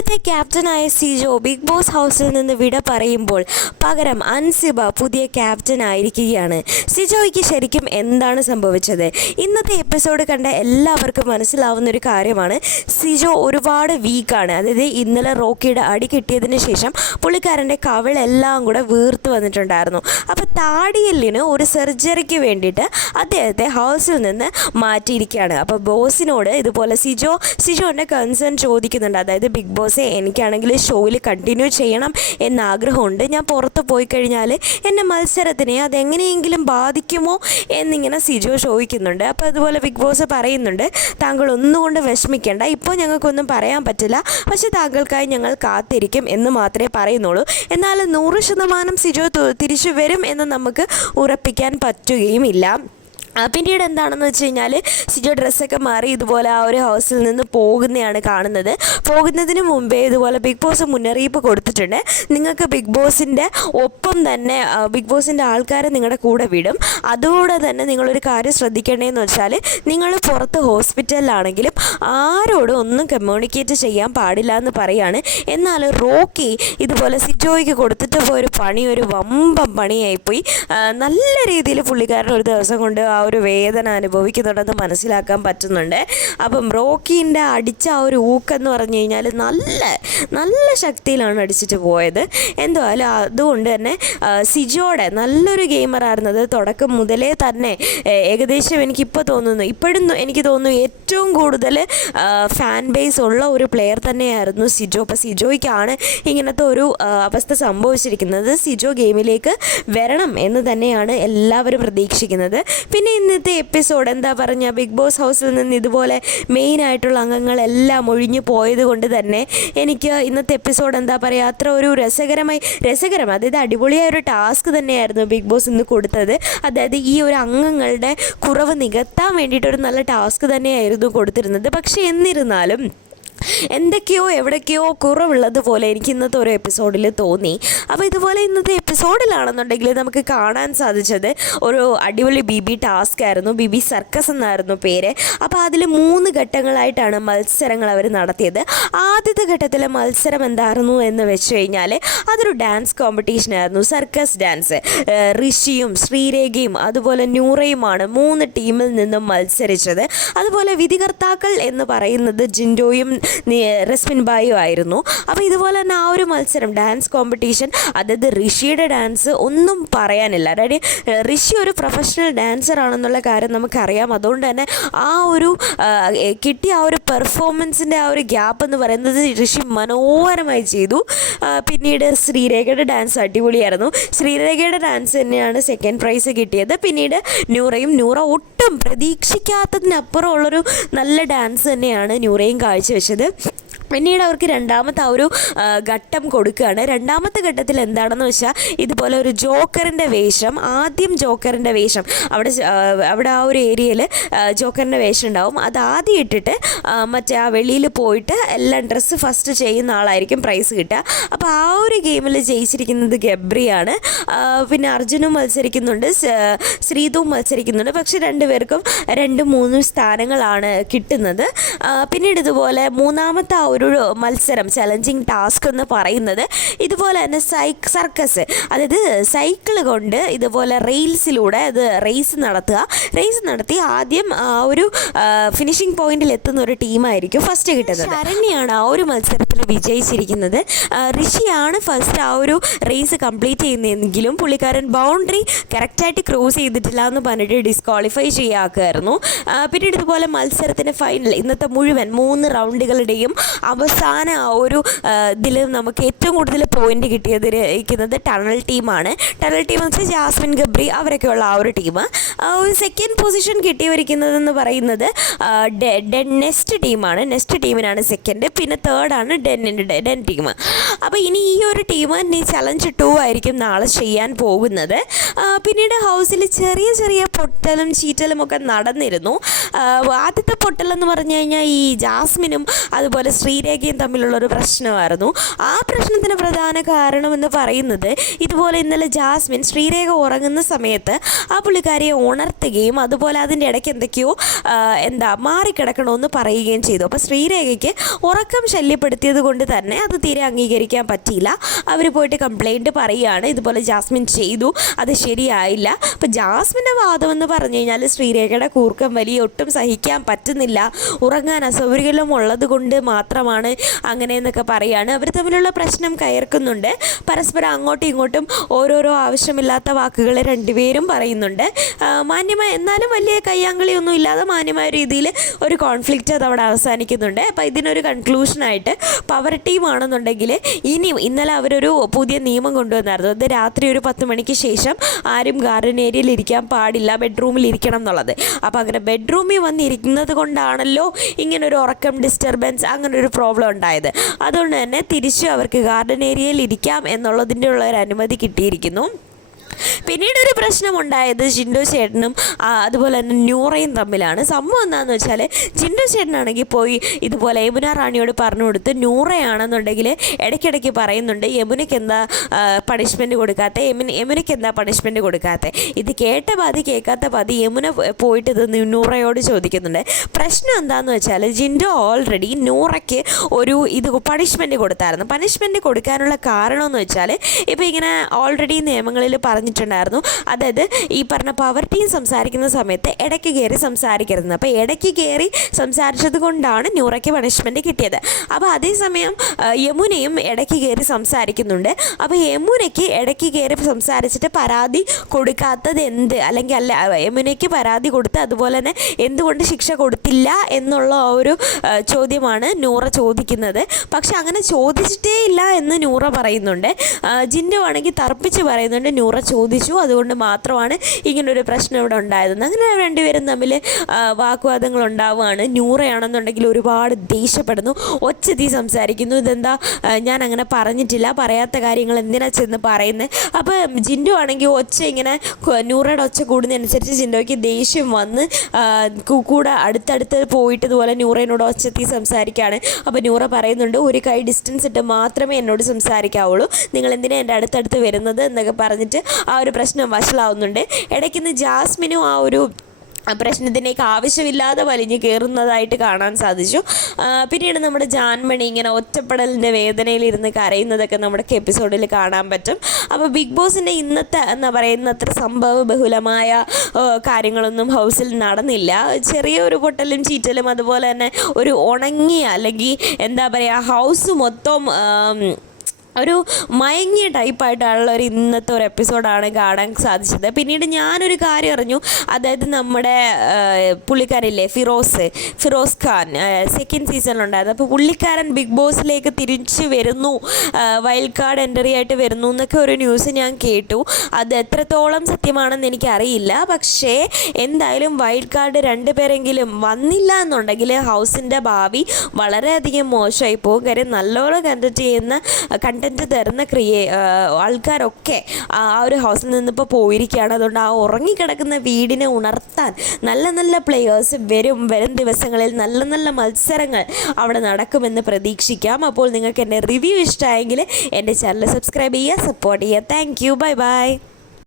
ഇന്നലത്തെ ക്യാപ്റ്റനായ Sijo big boss ഹൗസിൽ നിന്ന് വിട പറയുമ്പോൾ പകരം അൻസിബ പുതിയ ക്യാപ്റ്റൻ ആയിരിക്കുകയാണ്. സിജോയ്ക്ക് ശരിക്കും എന്താണ് സംഭവിച്ചത്? ഇന്നത്തെ എപ്പിസോഡ് കണ്ട എല്ലാവർക്കും മനസ്സിലാവുന്ന ഒരു കാര്യമാണ്, സിജോ ഒരുപാട് വീക്കാണ്. അതായത് ഇന്നലെ റോക്കിയുടെ അടി കിട്ടിയതിന് ശേഷം പുള്ളിക്കാരൻ്റെ കവിളെല്ലാം കൂടെ വീർത്ത് വന്നിട്ടുണ്ടായിരുന്നു. അപ്പോൾ താടിയെല്ലിന് ഒരു സർജറിക്ക് വേണ്ടിയിട്ട് അദ്ദേഹത്തെ ഹൗസിൽ നിന്ന് മാറ്റിയിരിക്കുകയാണ്. അപ്പോൾ ബോസിനോട് ഇതുപോലെ സിജോൻ്റെ കൺസേൺ ചോദിക്കുന്നുണ്ട്. അതായത് ബിഗ് ബോസെ, എനിക്കാണെങ്കിൽ ഷോയിൽ കണ്ടിന്യൂ ചെയ്യണം എന്നാഗ്രഹമുണ്ട്. ഞാൻ പുറത്ത് പോയി കഴിഞ്ഞാൽ എൻ്റെ മത്സരത്തിനെ അതെങ്ങനെയെങ്കിലും ബാധിക്കുമോ എന്നിങ്ങനെ സിജോ ചോദിക്കുന്നുണ്ട്. അപ്പോൾ അതുപോലെ ബിഗ് ബോസ് പറയുന്നുണ്ട്, താങ്കൾ ഒന്നുകൊണ്ട് വിഷമിക്കേണ്ട, ഇപ്പോൾ ഞങ്ങൾക്കൊന്നും പറയാൻ പറ്റില്ല, പക്ഷേ താങ്കൾക്കായി ഞങ്ങൾ കാത്തിരിക്കും എന്ന് മാത്രമേ പറയുന്നുള്ളൂ. എന്നാൽ 100% സിജോ തിരിച്ചു വരും എന്ന് നമുക്ക് ഉറപ്പിക്കാൻ പറ്റുകയുമില്ല. പിന്നീട് എന്താണെന്ന് വെച്ച് കഴിഞ്ഞാൽ സിജോ ഡ്രസ്സൊക്കെ മാറി ഇതുപോലെ ആ ഒരു ഹൗസിൽ നിന്ന് പോകുന്നതാണ് കാണുന്നത്. പോകുന്നതിന് മുമ്പേ ഇതുപോലെ ബിഗ് ബോസ് മുന്നറിയിപ്പ് കൊടുത്തിട്ടുണ്ട്, നിങ്ങൾക്ക് ബിഗ് ബോസിൻ്റെ ഒപ്പം തന്നെ ബിഗ് ബോസിൻ്റെ ആൾക്കാരെ നിങ്ങളുടെ കൂടെ വിടും. അതുകൂടെ തന്നെ നിങ്ങളൊരു കാര്യം ശ്രദ്ധിക്കേണ്ടതെന്ന് വെച്ചാൽ, നിങ്ങൾ പുറത്ത് ഹോസ്പിറ്റലിലാണെങ്കിലും ആരോടും ഒന്നും കമ്മ്യൂണിക്കേറ്റ് ചെയ്യാൻ പാടില്ല എന്ന് പറയുകയാണ്. എന്നാൽ റോക്കി ഇതുപോലെ സിജോയ്ക്ക് കൊടുത്തിട്ട് പോയൊരു പണി ഒരു വമ്പം പണിയായിപ്പോയി. നല്ല രീതിയിൽ പുള്ളിക്കാരൻ ഒരു ദിവസം കൊണ്ട് ആ ഒരു വേദന അനുഭവിക്കുന്നുണ്ടെന്ന് മനസ്സിലാക്കാൻ പറ്റുന്നുണ്ട്. അപ്പം റോക്കീൻ്റെ അടിച്ച ആ ഒരു ഊക്കെന്ന് പറഞ്ഞു കഴിഞ്ഞാൽ നല്ല ശക്തിയിലാണ് അടിച്ചിട്ട് പോയത്. എന്തായാലും അതുകൊണ്ട് തന്നെ സിജോയുടെ നല്ലൊരു ഗെയിമറായിരുന്നത്. തുടക്കം മുതലേ തന്നെ ഏകദേശം ഇപ്പോഴും എനിക്ക് തോന്നുന്നു ഏറ്റവും കൂടുതൽ ഫാൻ ബേസ് ഉള്ള ഒരു പ്ലെയർ തന്നെയായിരുന്നു സിജോ. അപ്പോൾ സിജോയ്ക്കാണ് ഇങ്ങനത്തെ ഒരു അവസ്ഥ സംഭവിച്ചിരിക്കുന്നത്. സിജോ ഗെയിമിലേക്ക് വരണം എന്ന് തന്നെയാണ് എല്ലാവരും പ്രതീക്ഷിക്കുന്നത്. പിന്നെ ഇന്നത്തെ എപ്പിസോഡ് എന്താ പറഞ്ഞ, ബിഗ് ബോസ് ഹൗസിൽ നിന്ന് ഇതുപോലെ മെയിനായിട്ടുള്ള അംഗങ്ങളെല്ലാം ഒഴിഞ്ഞു പോയത് കൊണ്ട് തന്നെ എനിക്ക് ഇന്നത്തെ എപ്പിസോഡ് എന്താ പറയുക, അത്ര ഒരു രസകരം അതായത് അടിപൊളിയായ ഒരു ടാസ്ക് തന്നെയായിരുന്നു ബിഗ് ബോസ് ഇന്ന് കൊടുത്തത്. അതായത് ഈ ഒരു അംഗങ്ങളുടെ കുറവ് നികത്താൻ വേണ്ടിയിട്ടൊരു നല്ല ടാസ്ക് തന്നെയായിരുന്നു കൊടുത്തിരുന്നത്. പക്ഷേ എന്നിരുന്നാലും എന്തൊക്കെയോ എവിടേക്കോ കുറവുള്ളതുപോലെ എനിക്ക് ഇന്നത്തെ ഒരു എപ്പിസോഡിൽ തോന്നി. അപ്പോൾ ഇതുപോലെ ഇന്നത്തെ എപ്പിസോഡിലാണെന്നുണ്ടെങ്കിൽ നമുക്ക് കാണാൻ സാധിച്ചത് ഒരു അടിപൊളി ബിബി ടാസ്ക് ആയിരുന്നു. ബിബി സർക്കസ് എന്നായിരുന്നു പേര്. അപ്പോൾ അതിൽ 3 ഘട്ടങ്ങളായിട്ടാണ് മത്സരങ്ങൾ അവർ നടത്തിയത്. ആദ്യത്തെ ഘട്ടത്തിലെ മത്സരം എന്തായിരുന്നു എന്ന് വെച്ച് കഴിഞ്ഞാൽ അതൊരു ഡാൻസ് കോമ്പറ്റീഷനായിരുന്നു, സർക്കസ് ഡാൻസ്. ഋഷിയും ശ്രീരേഖയും അതുപോലെ നൂറയുമാണ് 3 ടീമിൽ നിന്നും മത്സരിച്ചത്. അതുപോലെ വിധികർത്താക്കൾ എന്ന് പറയുന്നത് ജിൻഡോയും റസ്മിൻ ബായും ആയിരുന്നു. അപ്പോൾ ഇതുപോലെ തന്നെ ആ ഒരു മത്സരം ഡാൻസ് കോമ്പറ്റീഷൻ, അതായത് ഋഷിയുടെ ഡാൻസ് ഒന്നും പറയാനില്ല. അതായത് ഋഷി ഒരു പ്രൊഫഷണൽ ഡാൻസർ ആണെന്നുള്ള കാര്യം നമുക്കറിയാം. അതുകൊണ്ട് തന്നെ ആ ഒരു കിട്ടിയ ആ ഒരു പെർഫോമൻസിൻ്റെ ആ ഒരു ഗ്യാപ്പ് എന്ന് പറയുന്നത് ഋഷി മനോഹരമായി ചെയ്തു. പിന്നീട് ശ്രീരേഖയുടെ ഡാൻസ് അടിപൊളിയായിരുന്നു. ശ്രീരേഖയുടെ ഡാൻസ് തന്നെയാണ് സെക്കൻഡ് പ്രൈസ് കിട്ടിയത്. പിന്നീട് നൂറ ഒട്ടും പ്രതീക്ഷിക്കാത്തതിനപ്പുറമുള്ളൊരു നല്ല ഡാൻസ് തന്നെയാണ് നൂറയും കാഴ്ചവെച്ചത്. പിന്നീട് അവർക്ക് രണ്ടാമത്തെ ആ ഒരു ഘട്ടം കൊടുക്കുകയാണ്. രണ്ടാമത്തെ ഘട്ടത്തിൽ എന്താണെന്ന് വെച്ചാൽ ഇതുപോലെ ഒരു ജോക്കറിൻ്റെ വേഷം, ആദ്യം ജോക്കറിൻ്റെ വേഷം അവിടെ ആ ഒരു ഏരിയയിൽ ജോക്കറിൻ്റെ വേഷം ഉണ്ടാവും. അത് ആദ്യം ഇട്ടിട്ട് മറ്റേ ആ വെളിയിൽ പോയിട്ട് എല്ലാം ഡ്രസ്സ് ഫസ്റ്റ് ചെയ്യുന്ന ആളായിരിക്കും പ്രൈസ് കിട്ടുക. അപ്പോൾ ആ ഒരു ഗെയിമിൽ ജയിച്ചിരിക്കുന്നത് ഗബ്രിയാണ്. പിന്നെ അർജുനും മത്സരിക്കുന്നുണ്ട്, ശ്രീതുവും മത്സരിക്കുന്നുണ്ട്. പക്ഷെ രണ്ടുപേർക്കും 2-3 സ്ഥാനങ്ങളാണ് കിട്ടുന്നത്. പിന്നീട് ഇതുപോലെ മൂന്നാമത്തെ ആ ഒരു മത്സരം, ചലഞ്ചിങ് ടാസ്ക് എന്ന് പറയുന്നത് ഇതുപോലെ തന്നെ സർക്കസ്, അതായത് സൈക്കിൾ കൊണ്ട് ഇതുപോലെ റെയിൽസിലൂടെ അത് റേസ് നടത്തി ആദ്യം ഒരു ഫിനിഷിംഗ് പോയിന്റിൽ എത്തുന്ന ഒരു ടീമായിരിക്കും ഫസ്റ്റ് കിട്ടുന്നത്. ശരണ്യാണ് ആ ഒരു മത്സരത്തിൽ വിജയിച്ചിരിക്കുന്നത്. ഋഷിയാണ് ഫസ്റ്റ് ആ ഒരു റേസ് കംപ്ലീറ്റ് ചെയ്യുന്നതെങ്കിലും പുള്ളിക്കാരൻ ബൗണ്ടറി കറക്റ്റായിട്ട് ക്രോസ് ചെയ്തിട്ടില്ല എന്ന് പറഞ്ഞിട്ട് ഡിസ്ക്വാളിഫൈ ചെയ്യാക്കുമായിരുന്നു. പിന്നീട് ഇതുപോലെ മത്സരത്തിൻ്റെ ഫൈനൽ, ഇന്നത്തെ മുഴുവൻ 3 റൗണ്ടുകളുടെയും അവസാന ആ ഒരു ഇതിൽ നമുക്ക് ഏറ്റവും കൂടുതൽ പോയിന്റ് കിട്ടിയിരിക്കുന്നത് ടണൽ ടീമാണ്. ടണൽ ടീം എന്ന് വെച്ചാൽ ജാസ്മിൻ, ഗബ്രി അവരൊക്കെയുള്ള ആ ഒരു ടീം. ഒരു സെക്കൻഡ് പൊസിഷൻ കിട്ടിയിരിക്കുന്നതെന്ന് പറയുന്നത് നെസ്റ്റ് ടീമാണ്. നെസ്റ്റ് ടീമിനാണ് സെക്കൻഡ്. പിന്നെ തേർഡാണ് ഡെൻ ടീം. അപ്പോൾ ഇനി ഈ ഒരു ടീം ഇനി ചലഞ്ച് 2 ആയിരിക്കും നാളെ ചെയ്യാൻ പോകുന്നത്. പിന്നീട് ഹൗസിൽ ചെറിയ ചെറിയ പൊട്ടലും ചീറ്റലും ഒക്കെ നടന്നിരുന്നു. ആദ്യത്തെ പൊട്ടലെന്ന് പറഞ്ഞു കഴിഞ്ഞാൽ ഈ ജാസ്മിനും അതുപോലെ ശ്രീരേഖയും തമ്മിലുള്ളൊരു പ്രശ്നമായിരുന്നു. ആ പ്രശ്നത്തിന് പ്രധാന കാരണമെന്ന് പറയുന്നത് ഇതുപോലെ ഇന്നലെ ജാസ്മിൻ ശ്രീരേഖ ഉറങ്ങുന്ന സമയത്ത് ആ പുള്ളിക്കാരിയെ ഉണർത്തുകയും അതുപോലെ അതിൻ്റെ ഇടയ്ക്ക് എന്തൊക്കെയോ മാറിക്കിടക്കണമെന്ന് പറയുകയും ചെയ്തു. അപ്പോൾ ശ്രീരേഖയ്ക്ക് ഉറക്കം ശല്യപ്പെടുത്തിയത് കൊണ്ട് തന്നെ അത് തീരെ അംഗീകരിക്കാൻ പറ്റിയില്ല. അവർ പോയിട്ട് കംപ്ലൈൻറ്റ് പറയുകയാണ്, ഇതുപോലെ ജാസ്മിൻ ചെയ്തു, അത് ശരിയായില്ല. അപ്പോൾ ജാസ്മിൻ്റെ വാദമെന്ന് പറഞ്ഞു കഴിഞ്ഞാൽ ശ്രീരേഖയുടെ കൂർക്കം വലിയ ഒട്ടും സഹിക്കാൻ പറ്റുന്നില്ല, ഉറങ്ങാൻ അസൗകര്യം ഉള്ളത് കൊണ്ട് മാത്രമാണ് അങ്ങനെയെന്നൊക്കെ പറയുകയാണ്. അവർ തമ്മിലുള്ള പ്രശ്നം കയർക്കുന്നുണ്ട്. പരസ്പരം അങ്ങോട്ടും ഇങ്ങോട്ടും ഓരോരോ ആവശ്യമില്ലാത്ത വാക്കുകൾ രണ്ടുപേരും പറയുന്നുണ്ട്. മാന്യമായ എന്നാലും വലിയ കയ്യാങ്കളിയൊന്നും ഇല്ലാതെ മാന്യമായ രീതിയിൽ ഒരു കോൺഫ്ലിക്റ്റ് അത് അവിടെ അവസാനിക്കുന്നുണ്ട്. അപ്പോൾ ഇതിനൊരു കൺക്ലൂഷനായിട്ട് പവർ ടീമാണെന്നുണ്ടെങ്കിൽ ഇന്നലെ അവരൊരു പുതിയ നിയമം കൊണ്ടുവന്നായിരുന്നു. അത് രാത്രി ഒരു 10 മണിക്ക് ശേഷം ആരും ഗാർഡൻ ഏരിയയിൽ ഇരിക്കാൻ പാടില്ല, ബെഡ്റൂമിൽ ഇരിക്കണം എന്നുള്ളത്. അപ്പോൾ അങ്ങനെ ബെഡ്റൂമിൽ വന്നിരിക്കുന്നത് കൊണ്ടാണല്ലോ ഇങ്ങനൊരു ഉറക്കം ഡിസ്റ്റർബൻസ് അങ്ങനൊരു പ്രോബ്ലം ഉണ്ടായത്. അതുകൊണ്ട് തന്നെ തിരിച്ച് അവർക്ക് ഗാർഡൻ ഏരിയയിൽ ഇരിക്കാം എന്നുള്ളതിൻ്റെ ഉള്ള ഒരു അനുമതി കിട്ടിയിരിക്കുന്നു. പിന്നീടൊരു പ്രശ്നമുണ്ടായത് ജിൻഡോ ചേട്ടനും അതുപോലെ തന്നെ ന്യൂറയും തമ്മിലാണ്. സംഭവം എന്താണെന്ന് വെച്ചാൽ ജിൻഡോ ചേട്ടനാണെങ്കിൽ പോയി ഇതുപോലെ യമുന റാണിയോട് പറഞ്ഞു കൊടുത്ത് ന്യൂറയാണെന്നുണ്ടെങ്കിൽ ഇടയ്ക്കിടയ്ക്ക് പറയുന്നുണ്ട് യമുനയ്ക്ക് എന്താ പണിഷ്മെൻറ്റ് കൊടുക്കാത്ത, യമുനയ്ക്ക് എന്താ പണിഷ്മെൻറ്റ് കൊടുക്കാത്ത. ഇത് കേട്ട പാതി കേൾക്കാത്ത പാതി യമുന പോയിട്ട് ഇത് ന്യൂറയോട് ചോദിക്കുന്നുണ്ട്. പ്രശ്നം എന്താണെന്ന് വെച്ചാൽ ജിൻഡോ ഓൾറെഡി ന്യൂറയ്ക്ക് ഒരു പണിഷ്മെൻറ്റ് കൊടുത്തായിരുന്നു. പണിഷ്മെൻറ്റ് കൊടുക്കാനുള്ള കാരണമെന്ന് വെച്ചാൽ ഇപ്പോൾ ഇങ്ങനെ ഓൾറെഡി നിയമങ്ങളിൽ പറഞ്ഞിട്ടുണ്ടായിരുന്നു, അതായത് ഈ പറഞ്ഞ പവർ ടീം സംസാരിക്കുന്ന സമയത്ത് ഇടയ്ക്ക് കയറി സംസാരിക്കരുത്. അപ്പോൾ ഇടയ്ക്ക് കയറി സംസാരിച്ചത് കൊണ്ടാണ് ന്യൂറയ്ക്ക് പണിഷ്മെൻറ്റ് കിട്ടിയത്. അപ്പോൾ അതേസമയം യമുനയും ഇടയ്ക്ക് കയറി സംസാരിക്കുന്നുണ്ട്. അപ്പോൾ യമുനയ്ക്ക് ഇടയ്ക്ക് കയറി സംസാരിച്ചിട്ട് പരാതി കൊടുക്കാത്തത് എന്ത്, അല്ലെങ്കിൽ യമുനയ്ക്ക് പരാതി കൊടുത്ത് അതുപോലെ തന്നെ എന്തുകൊണ്ട് ശിക്ഷ കൊടുത്തില്ല എന്നുള്ള ഒരു ചോദ്യമാണ് ന്യൂറ ചോദിക്കുന്നത്. പക്ഷെ അങ്ങനെ ചോദിച്ചിട്ടേ ഇല്ല എന്ന് ന്യൂറ പറയുന്നുണ്ട്. ജിൻഡോ ആണെങ്കിൽ തർപ്പിച്ച് പറയുന്നുണ്ട് ന്യൂറ ചോദിച്ചു, അതുകൊണ്ട് മാത്രമാണ് ഇങ്ങനൊരു പ്രശ്നം ഇവിടെ ഉണ്ടായതെന്ന്. അങ്ങനെ രണ്ടുപേരും തമ്മിൽ വാഗ്വാദങ്ങൾ ഉണ്ടാവുകയാണ്. ന്യൂറയാണെന്നുണ്ടെങ്കിൽ ഒരുപാട് ദേഷ്യപ്പെടുന്നു, ഒച്ചതി സംസാരിക്കുന്നു. ഇതെന്താ ഞാൻ അങ്ങനെ പറഞ്ഞിട്ടില്ല, പറയാത്ത കാര്യങ്ങൾ എന്തിനാ ചെന്ന് പറയുന്നത്. അപ്പോൾ ജിൻഡോ ആണെങ്കിൽ ഇങ്ങനെ ന്യൂറയുടെ ഒച്ച കൂടുന്നതനുസരിച്ച് ജിൻഡോയ്ക്ക് ദേഷ്യം വന്ന് കൂടെ അടുത്തടുത്ത് പോയിട്ട് ഇതുപോലെ ന്യൂറയോട് ഒച്ചത്തി സംസാരിക്കുകയാണ്. അപ്പോൾ ന്യൂറ പറയുന്നുണ്ട് ഒരു കൈ ഡിസ്റ്റൻസ് ഇട്ട് മാത്രമേ എന്നോട് സംസാരിക്കാവുള്ളൂ, നിങ്ങൾ എന്തിനാണ് എൻ്റെ അടുത്തടുത്ത് വരുന്നത് എന്നൊക്കെ പറഞ്ഞിട്ട് ആ ഒരു പ്രശ്നം വഷളാവുന്നുണ്ട്. ഇടയ്ക്കിന്ന് ജാസ്മിനും ആ ഒരു പ്രശ്നത്തിനേക്ക് ആവശ്യമില്ലാതെ വലിഞ്ഞ് കയറുന്നതായിട്ട് കാണാൻ സാധിച്ചു. പിന്നീട് നമ്മുടെ ജാൻമണി ഇങ്ങനെ ഒറ്റപ്പെടലിൻ്റെ വേദനയിലിരുന്ന് കരയുന്നതൊക്കെ നമ്മുടെ എപ്പിസോഡിൽ കാണാൻ പറ്റും. അപ്പോൾ ബിഗ് ബോസിൻ്റെ ഇന്നത്തെ പറയുന്നത്ര സംഭവ ബഹുലമായ കാര്യങ്ങളൊന്നും ഹൗസിൽ നടന്നില്ല. ചെറിയൊരു പൊട്ടലും ചീറ്റലും അതുപോലെ തന്നെ ഒരു ഉണങ്ങിയ അല്ലെങ്കിൽ എന്താ പറയുക ഹൗസ് മൊത്തം ഒരു മയങ്ങിയ ടൈപ്പായിട്ടുള്ള ഒരു ഇന്നത്തെ ഒരു എപ്പിസോഡാണ് കാണാൻ സാധിച്ചത്. പിന്നീട് ഞാനൊരു കാര്യം അറിഞ്ഞു, അതായത് നമ്മുടെ പുള്ളിക്കാരില്ലേ ഫിറോസ് ഖാൻ സെക്കൻഡ് സീസണിലുണ്ടായിരുന്നു. അപ്പോൾ പുള്ളിക്കാരൻ ബിഗ് ബോസിലേക്ക് തിരിച്ചു വരുന്നു, വൈൽഡ് കാർഡ് എൻട്രി ആയിട്ട് വരുന്നു എന്നൊക്കെ ഒരു ന്യൂസ് ഞാൻ കേട്ടു. അത് എത്രത്തോളം സത്യമാണെന്ന് എനിക്കറിയില്ല. പക്ഷേ എന്തായാലും വൈൽഡ് കാർഡ് 2 പേരെങ്കിലും വന്നില്ല എന്നുണ്ടെങ്കിൽ ഹൗസിൻ്റെ ഭാവി വളരെയധികം മോശമായി പോകും. കാര്യം നല്ലോണം കണ്ടന്റ് തരുന്ന ആൾക്കാരൊക്കെ ആ ഒരു ഹൗസിൽ നിന്നിപ്പോൾ പോയിരിക്കുകയാണ്. അതുകൊണ്ട് ആ ഉറങ്ങിക്കിടക്കുന്ന വീടിനെ ഉണർത്താൻ നല്ല നല്ല പ്ലെയേഴ്സ് വരും ദിവസങ്ങളിൽ നല്ല നല്ല മത്സരങ്ങൾ അവിടെ നടക്കുമെന്ന് പ്രതീക്ഷിക്കാം. അപ്പോൾ നിങ്ങൾക്ക് എൻ്റെ റിവ്യൂ ഇഷ്ടമായെങ്കിൽ എൻ്റെ ചാനൽ സബ്സ്ക്രൈബ് ചെയ്യുക, സപ്പോർട്ട് ചെയ്യുക. Thank you, bye bye.